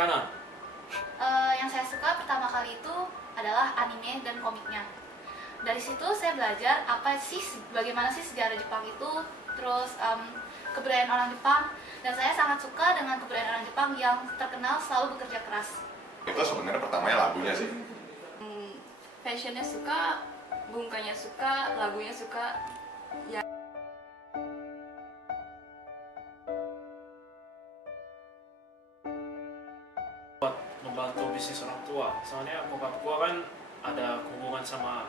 makanan. Yang saya suka pertama kali itu adalah anime dan komiknya. Dari situ saya belajar bagaimana sih sejarah Jepang itu, terus kebudayaan orang Jepang, dan saya sangat suka dengan kebudayaan orang Jepang yang terkenal selalu bekerja keras. Itu sebenarnya pertamanya lagunya sih. Fashionnya suka, bungkanya suka, lagunya suka. Ya. Buat membantu bisnis orang tua, soalnya bokap gua kan ada hubungan sama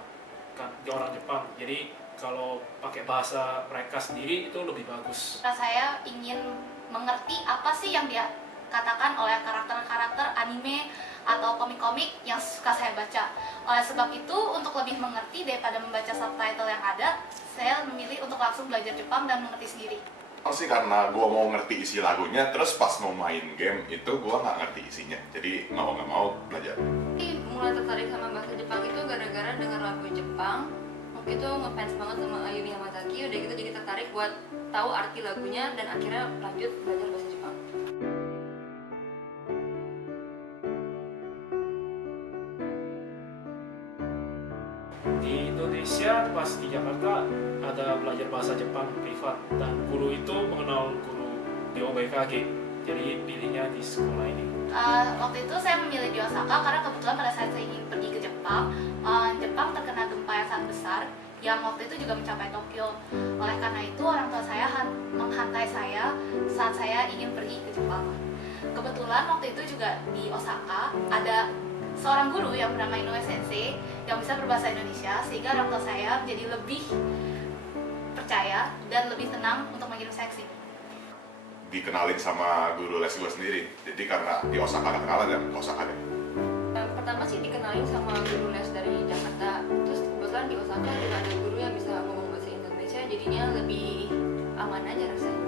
orang Jepang, jadi kalau pakai bahasa mereka sendiri itu lebih bagus. Saya ingin mengerti apa sih yang dia katakan oleh karakter-karakter anime atau komik-komik yang suka saya baca. Oleh sebab itu, untuk lebih mengerti daripada membaca subtitle yang ada, saya memilih untuk langsung belajar Jepang dan mengerti sendiri. Sih karena gue mau ngerti isi lagunya, terus pas mau main game itu gue nggak ngerti isinya, jadi mau nggak mau belajar. Mulai tertarik sama bahasa Jepang itu gara-gara dengar lagu Jepang. Waktu itu ngefans banget sama Ayumi Hamasaki, udah gitu jadi tertarik buat tahu arti lagunya dan akhirnya lanjut belajar bahasa Jepang. Di Indonesia pas di Jakarta ada belajar bahasa Jepang privat, dan guru itu mengenal guru di OBKG, jadi pilihnya di sekolah ini. Waktu itu saya memilih di Osaka karena kebetulan pada saat saya ingin pergi ke Jepang, Jepang terkena gempa yang sangat besar yang waktu itu juga mencapai Tokyo. Oleh karena itu orang tua saya menghantai saya saat saya ingin pergi ke Jepang. Kebetulan waktu itu juga di Osaka ada seorang guru yang bernama Inoue Sensei yang bisa berbahasa Indonesia, sehingga orang tua saya menjadi lebih percaya dan lebih tenang untuk mengirim saya ke sini. Dikenalin sama guru les gue sendiri, jadi karena di Osaka gak kalah dan Osaka deh. Pertama sih dikenalin sama guru les dari Jakarta, terus kebetulan di Osaka juga ada guru yang bisa ngomong bahasa Indonesia, jadinya lebih aman aja rasanya.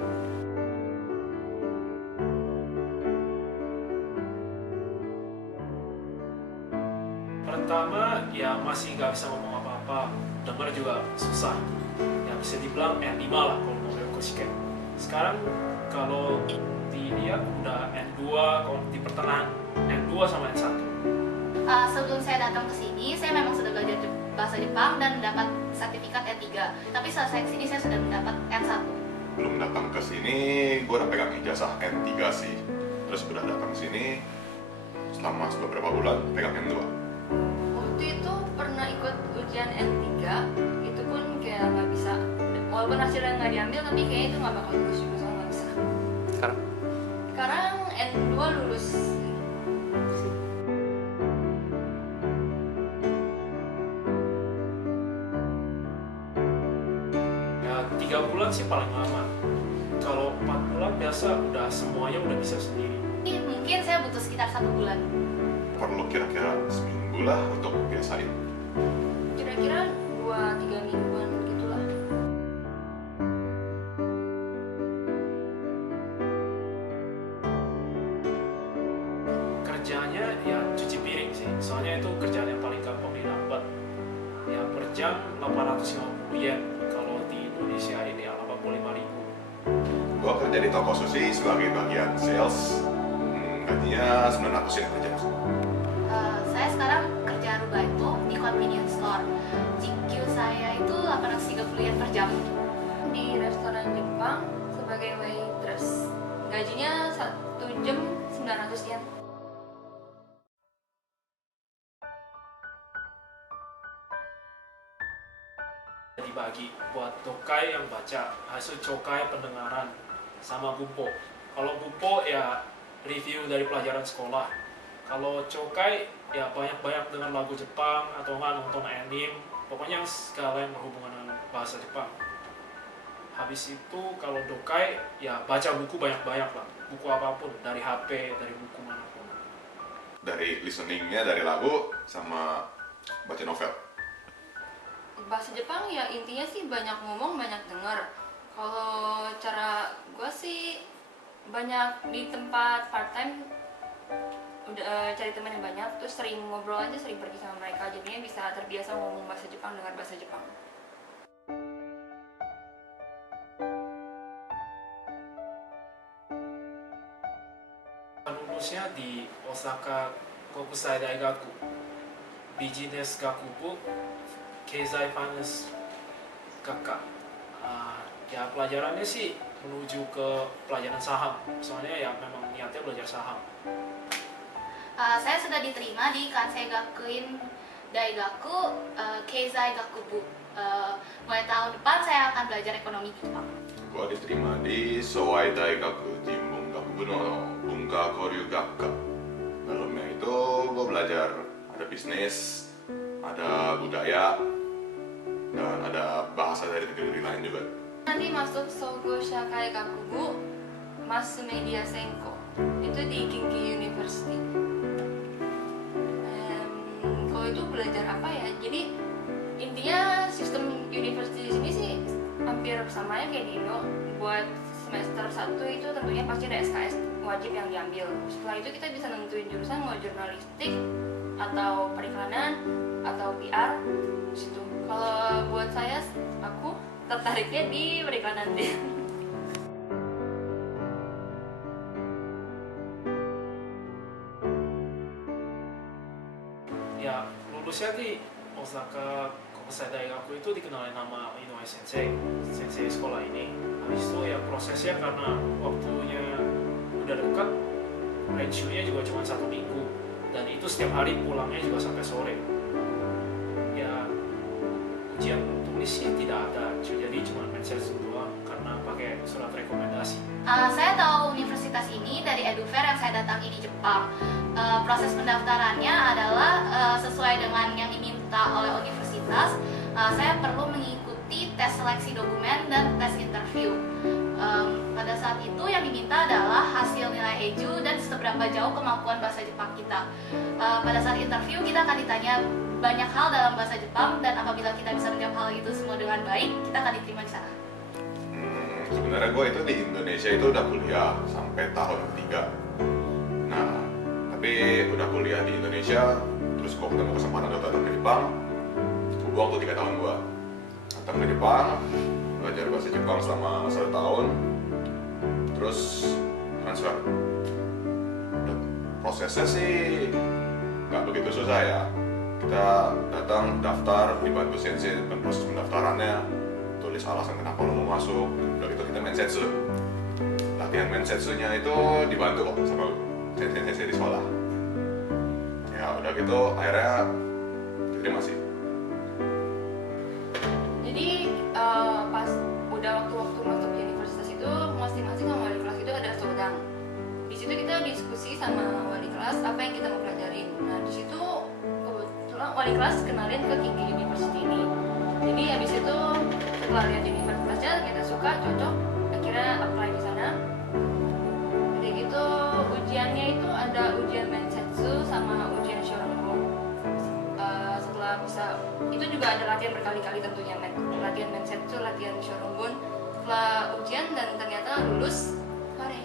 Pertama ya masih nggak bisa ngomong apa-apa, dengar juga susah, ya bisa dibilang N5 lah kalau mau Yokosuke. Sekarang kalau dilihat udah N2, kalau di pertengahan N2 sama N1. Sebelum saya datang ke sini, saya memang sudah belajar bahasa Jepang dan mendapat sertifikat N3. Tapi setelah saya kesini, saya sudah mendapat N1. Belum datang ke sini, gue udah pegang ijazah N3 sih. Terus udah datang ke sini, selama beberapa bulan pegang N2. Waktu itu pernah ikut ujian N3, itu pun kayak nggak bisa. Walaupun hasilnya nggak diambil, tapi kayaknya itu nggak bakal lulus juga, soalnya nggak bisa. Sekarang N2 lulus. Ya 3 bulan sih paling lama. Kalau 4 bulan biasa udah semuanya udah bisa sendiri. Mungkin saya butuh sekitar 1 bulan. Perlu kira-kira seminggu lah untuk biasain. Kira-kira 2-3 mingguan gitulah. Kerjanya ya cuci piring sih, soalnya itu kerjaan yang paling gampang didapat. Ya per jam 850 yen, kalau di Indonesia ini ya 85.000. Gue kerja di toko sushi sebagai bagian sales, gajinya 900 yen per jam. Saya sekarang kerja aruba itu di convenience store. GQ saya itu 830 yen per jam. Di restoran Jepang sebagai waitress, gajinya 1 jam 900 yen. Dibagi buat tokai yang baca, hasil cokai pendengaran, sama bumpo. Kalau bumpo ya review dari pelajaran sekolah. Kalau cokai ya banyak-banyak dengan lagu Jepang atau nggak nonton anime, pokoknya segala yang berhubungan dengan bahasa Jepang. Habis itu kalau dokai ya baca buku banyak-banyak lah, buku apapun, dari HP, dari buku manapun. Dari listeningnya, dari lagu, sama baca novel. Bahasa Jepang ya intinya sih banyak ngomong, banyak denger. Kalau cara gue sih banyak di tempat part time, udah cari teman yang banyak, terus sering ngobrol aja, sering pergi sama mereka, jadinya bisa terbiasa ngomong bahasa Jepang, dengar bahasa Jepang. Lulus lulusnya di Osaka Kokusai Daigaku, Business Gakubu, Keizai Finance Gakka. Ya pelajarannya sih menuju ke pelajaran saham, soalnya ya memang niatnya belajar saham. Saya sudah diterima di Kansei Gakuin Daigaku Keizai Gakubu. Mulai tahun depan saya akan belajar ekonomi di Jepang. Gua diterima di Sowai Daigaku Jimbung Gakubu no Bunka Koryu Gakka. Dalamnya itu gua belajar ada bisnis, ada budaya, dan ada bahasa dari negeri lain juga. Nanti masuk Sogo Shakai Gakubu Mass Media Senko, itu di Kinki University. Kalau itu belajar apa ya? Jadi intinya sistem university di sini sih hampir sama ya kayak di Indo. Buat semester 1 itu tentunya pasti ada SKS wajib yang diambil. Setelah itu kita bisa nentuin jurusan mau jurnalistik atau periklanan atau PR di situ. Kalau buat saya, aku tertariknya di periklanan deh. Ya lulusnya di Osaka Kokusai Daigaku itu dikenalin nama Inoue Sensei, sensei sekolah ini. Habis itu ya prosesnya karena waktunya udah dekat, pensiunnya juga cuma 1 minggu, dan itu setiap hari pulangnya juga sampai sore. Ya ujian tulis sih tidak ada, jadi cuma mensetsu doang karena pakai surat rekomendasi. Saya tahu universitas ini dari Edufair yang saya datangi di Jepang. Proses pendaftarannya adalah sesuai dengan yang diminta oleh universitas. Saya perlu mengikuti tes seleksi dokumen dan tes interview. Pada saat itu yang diminta adalah hasil nilai EJU dan seberapa jauh kemampuan bahasa Jepang kita. Pada saat interview kita akan ditanya banyak hal dalam bahasa Jepang, dan apabila kita bisa menjawab hal itu semua dengan baik, kita akan diterima di sana. Sebenarnya gue itu di Indonesia itu udah kuliah sampai tahun ketiga. Nah, tapi udah kuliah di Indonesia, terus gue ketemu kesempatan untuk datang ke Jepang. Gue buang tuh 3 tahun gue datang ke Jepang, belajar bahasa Jepang selama 1 tahun, terus transfer. Dan prosesnya sih nggak begitu susah ya. Kita datang, daftar, dibantu sensei dan proses pendaftarannya, tulis alasan kenapa lo mau masuk. Udah gitu kita mensetsu. Latihan mensetsunya itu dibantu kok sama sensei di sekolah. Ya udah gitu akhirnya diterima sih. Jadi pas udah waktu-waktu masuk di universitas itu masing-masing sama wali kelas itu ada sodang. Di situ kita diskusi sama wali kelas apa yang kita mau pelajarin. Nah di situ kebetulan wali kelas kenalin ke Kinki University ini. Jadi habis itu setelah lihat universitasnya kita suka, cocok, akhirnya apply di sana. Jadi gitu ujiannya itu ada ujian mensetsu sama ujian shorangon. Setelah bisa itu juga ada latihan berkali-kali tentunya, latihan mensetsu, latihan shorangon. Setelah ujian dan ternyata lulus, hore.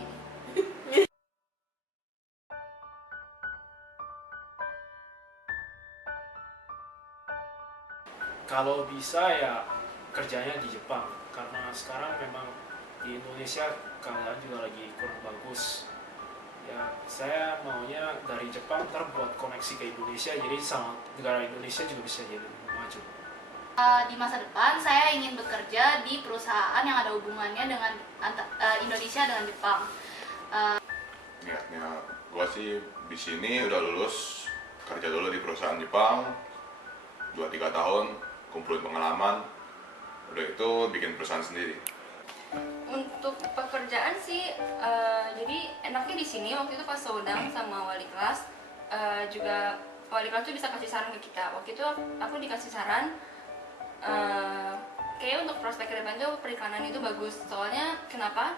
Kalau bisa ya kerjanya di Jepang, karena sekarang memang di Indonesia keadaan juga lagi kurang bagus. Ya saya maunya dari Jepang ntar buat koneksi ke Indonesia, jadi sama negara Indonesia juga bisa jadi maju. Di masa depan saya ingin bekerja di perusahaan yang ada hubungannya dengan Indonesia dengan Jepang. Niatnya gue sih di sini udah lulus, kerja dulu di perusahaan Jepang 2-3 tahun, kumpulin pengalaman, udah itu bikin perusahaan sendiri. Untuk pekerjaan sih, jadi enaknya di sini waktu itu pas sodang sama wali kelas, juga wali kelas tuh bisa kasih saran ke kita. Waktu itu aku dikasih saran, kayak untuk prospek ke depan tuh periklanan itu bagus. Soalnya kenapa?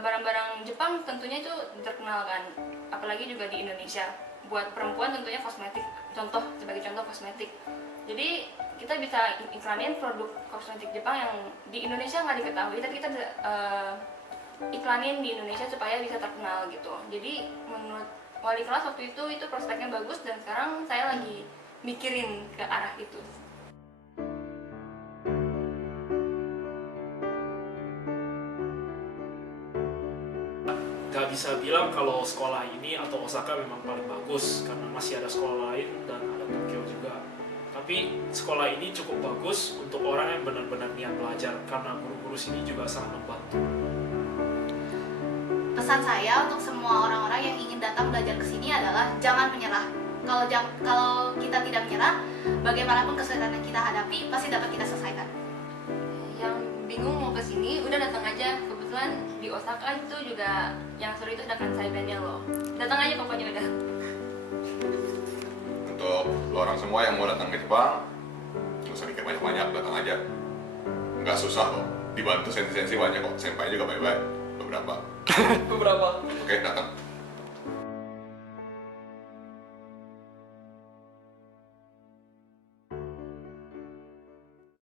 Barang-barang Jepang tentunya itu terkenal kan, apalagi juga di Indonesia. Buat perempuan tentunya kosmetik, sebagai contoh kosmetik. Jadi kita bisa iklanin produk kosmetik Jepang yang di Indonesia nggak diketahui, tapi kita bisa iklanin di Indonesia supaya bisa terkenal gitu. Jadi menurut wali kelas waktu itu prospeknya bagus, dan sekarang saya lagi mikirin ke arah itu. nggak bisa bilang kalau sekolah ini atau Osaka memang paling bagus karena masih ada sekolah lain dan ada Tokyo juga. Tapi sekolah ini cukup bagus untuk orang yang benar-benar niat belajar karena guru-guru sini juga sangat membantu. Pesan saya untuk semua orang-orang yang ingin datang belajar ke sini adalah jangan menyerah. Kalau kita tidak menyerah, bagaimanapun kesulitan yang kita hadapi pasti dapat kita selesaikan. Yang bingung mau ke sini udah datang aja. Kebetulan di Osaka itu juga yang seru itu ada Kansai Band-nya loh. Datang aja pokoknya udah. Untuk lo orang semua yang mau datang ke Jepang, nggak usah mikir banyak-banyak, datang aja. Nggak susah kok, dibantu sensi-sensi banyak kok, senpai juga baik-baik, beberapa. Beberapa. Oke, datang.